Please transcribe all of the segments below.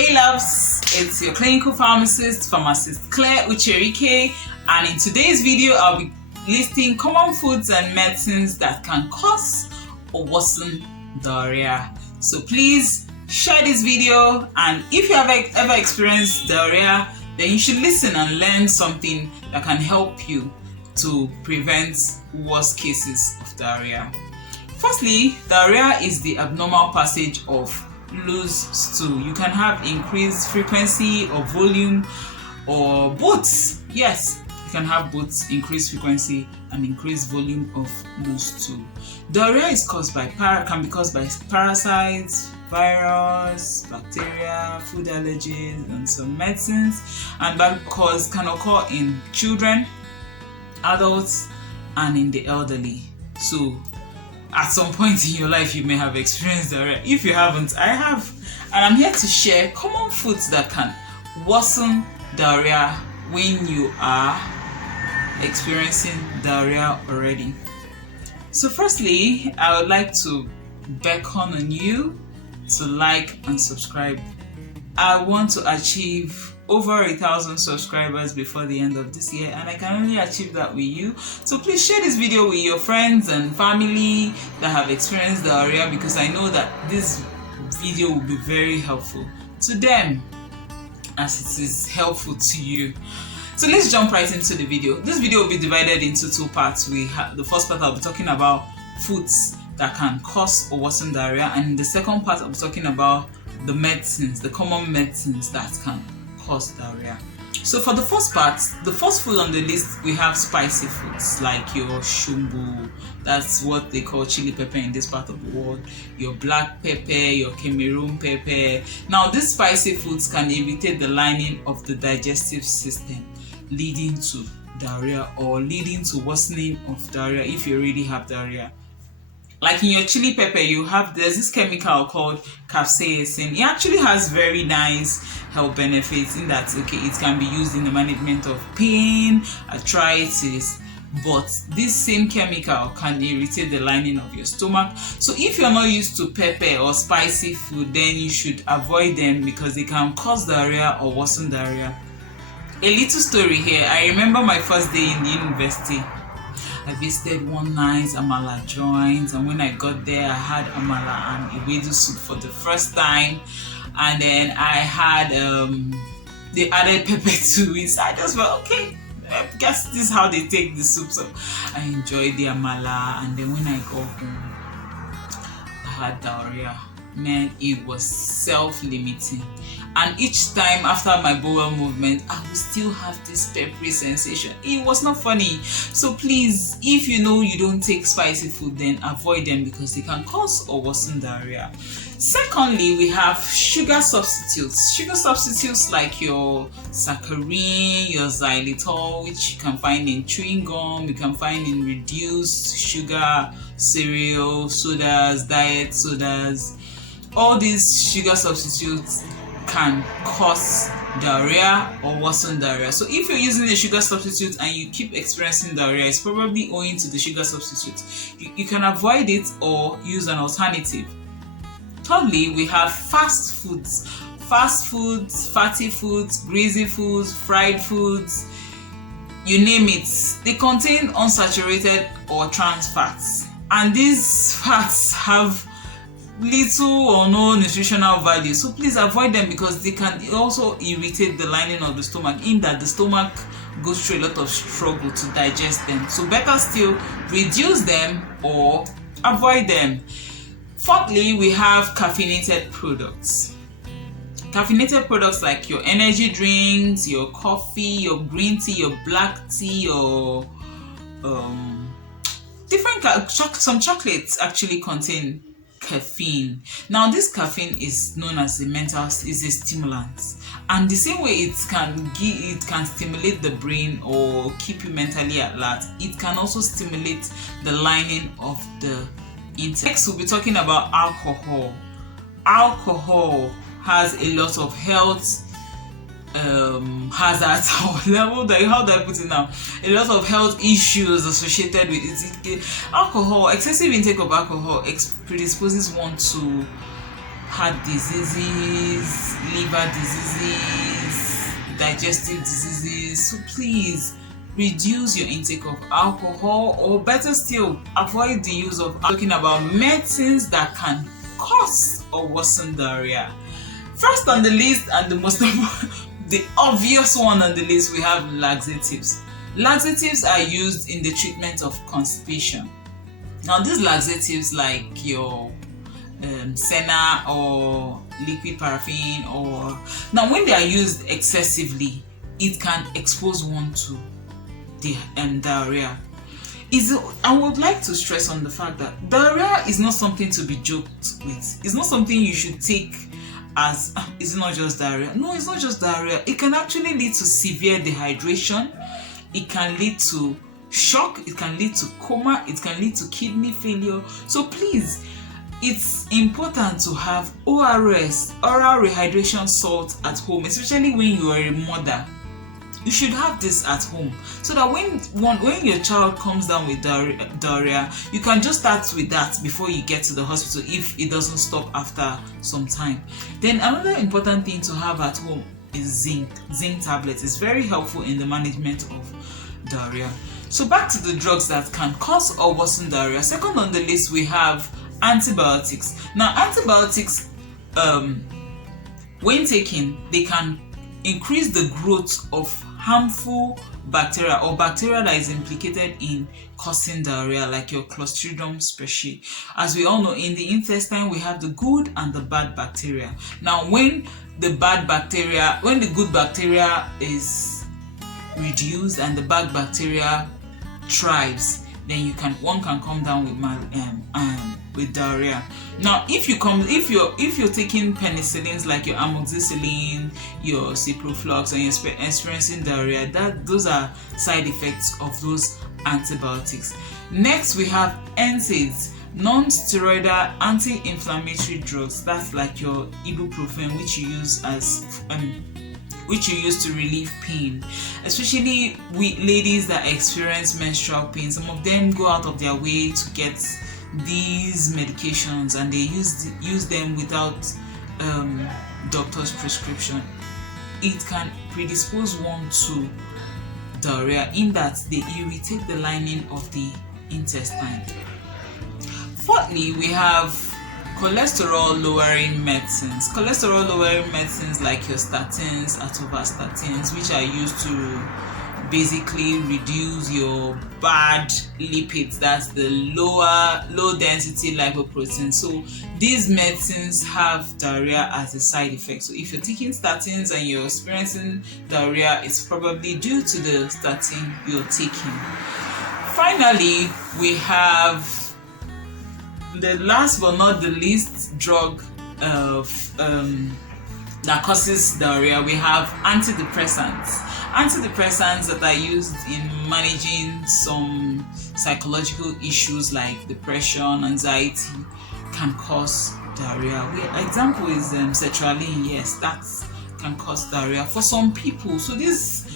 Hey loves, it's your clinical pharmacist Clare Ucherike, and in today's video I'll be listing common foods and medicines that can cause or worsen diarrhea. So please share this video, and if you have ever experienced diarrhea, then you should listen and learn something that can help you to prevent worse cases of diarrhea. Firstly, diarrhea is the abnormal passage of loose stool. You can have increased frequency or volume, or both. Yes, you can have both increased frequency and increased volume of loose stool. Diarrhea is caused by can be caused by parasites, virus, bacteria, food allergies, and some medicines, and that cause can occur in children, adults, and in the elderly. So at some point in your life you may have experienced diarrhea. If you haven't, I have, and I'm here to share common foods that can worsen diarrhea when you are experiencing diarrhea already. So firstly, I would like to beckon on you to like and subscribe. I want to achieve over 1,000 subscribers before the end of this year, and I can only achieve that with you. So please share this video with your friends and family that have experienced diarrhea, because I know that this video will be very helpful to them as it is helpful to you. So let's jump right into the video. This video will be divided into two parts. The first part I'll be talking about foods that can cause or worsen diarrhea, and in the second part I'll be talking about the medicines, the common medicines that can cause diarrhea. So for the first part, the first food on the list, we have spicy foods like your shumbu, that's what they call chili pepper in this part of the world, your black pepper, your Cameroon pepper. Now these spicy foods can irritate the lining of the digestive system, leading to diarrhea or leading to worsening of diarrhea if you already have diarrhea. Like in your chili pepper, there's this chemical called Capsaicin. It actually has very nice health benefits in that, it can be used in the management of pain, arthritis, but this same chemical can irritate the lining of your stomach. So if you're not used to pepper or spicy food, then you should avoid them because they can cause diarrhea or worsen diarrhea. A little story here. I remember my first day in the university. I visited one nice amala joint, and when I got there, I had amala and ewedu soup for the first time, and then I had they added pepper to it. So I just felt okay. I guess this is how they take the soup. So I enjoyed the amala, and then when I got home, I had diarrhea. Man, it was self-limiting, and each time after my bowel movement I would still have this peppery sensation. It was not funny. So please, if you know you don't take spicy food, then avoid them because they can cause or worsen diarrhea. Secondly, we have sugar substitutes. Sugar substitutes like your saccharin, your xylitol, which you can find in chewing gum, you can find in reduced sugar cereal, sodas, diet sodas. All these sugar substitutes can cause diarrhea or worsen diarrhea. So if you're using a sugar substitute and you keep experiencing diarrhea, it's probably owing to the sugar substitute. You can avoid it or use an alternative. Thirdly, we have fast foods. Fast foods, fatty foods, greasy foods, fried foods, you name it. They contain unsaturated or trans fats, and these fats have little or no nutritional value. So please avoid them because they can also irritate the lining of the stomach, in that the stomach goes through a lot of struggle to digest them. So better still, reduce them or avoid them. Fourthly, we have caffeinated products. Caffeinated products like your energy drinks, your coffee, your green tea, your black tea, your some chocolates actually contain caffeine. Now this caffeine is known as a stimulant, and the same way it can stimulate the brain or keep you mentally alert, it can also stimulate the lining of the intestine. Next, we'll be talking about alcohol. Alcohol has a lot of health hazards. How do I put it now? A lot of health issues associated with it. Excessive intake of alcohol predisposes one to heart diseases, liver diseases, digestive diseases. So please reduce your intake of alcohol, or better still, avoid the use of talking about medicines that can cause or worsen diarrhea. First on the list, and the most the obvious one on the list, we have laxatives. Laxatives are used in the treatment of constipation. Now these laxatives, like your senna or liquid paraffin, or now when they are used excessively, it can expose one to the diarrhea. I would like to stress on the fact that diarrhea is not something to be joked with. It's not something you should take as it's not just diarrhea. No, it's not just diarrhea. It can actually lead to severe dehydration. It can lead to shock. It can lead to coma. It can lead to kidney failure. So please, it's important to have ORS, oral rehydration salt, at home, especially when you are a mother. You should have this at home, so that when your child comes down with diarrhea, you can just start with that before you get to the hospital if it doesn't stop after some time. Then another important thing to have at home is zinc tablets. It's very helpful in the management of diarrhea. So back to the drugs that can cause or worsen diarrhea. Second on the list, we have antibiotics. Now antibiotics, when taken, they can increase the growth of harmful bacteria, or bacteria that is implicated in causing diarrhea, like your Clostridium species. As we all know, in the intestine we have the good and the bad bacteria. Now when the good bacteria is reduced and the bad bacteria thrives, then one can come down with diarrhea. Now if you're taking penicillins like your amoxicillin, your ciproflox, and you're experiencing diarrhea, those are side effects of those antibiotics. Next we have NSAIDs, non-steroidal anti-inflammatory drugs. That's like your ibuprofen, which you use to relieve pain, especially with ladies that experience menstrual pain. Some of them go out of their way to get these medications, and they use them without doctor's prescription. It can predispose one to diarrhea in that they irritate the lining of the intestine. Fourthly, we have cholesterol lowering medicines. Cholesterol lowering medicines like your statins, atorvastatins, which are used to basically reduce your bad lipids. That's the low density lipoprotein. So these medicines have diarrhea as a side effect. So if you're taking statins and you're experiencing diarrhea, it's probably due to the statin you're taking. Finally, we have the last but not the least drug that causes diarrhea. We have antidepressants. Antidepressants that are used in managing some psychological issues like depression, anxiety, can cause diarrhea. Example is sertraline. Yes, that can cause diarrhea for some people. So these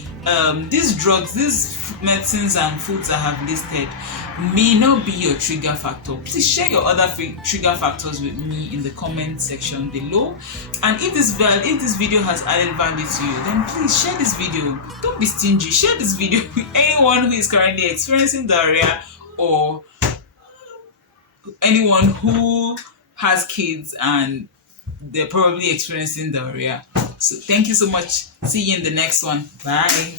drugs, these medicines and foods I have listed may not be your trigger factor. Please share your other trigger factors with me in the comment section below. And if this video has added value to you, then please share this video. Don't be stingy. Share this video with anyone who is currently experiencing diarrhea, or anyone who has kids and they're probably experiencing diarrhea. So thank you so much. See you in the next one. Bye.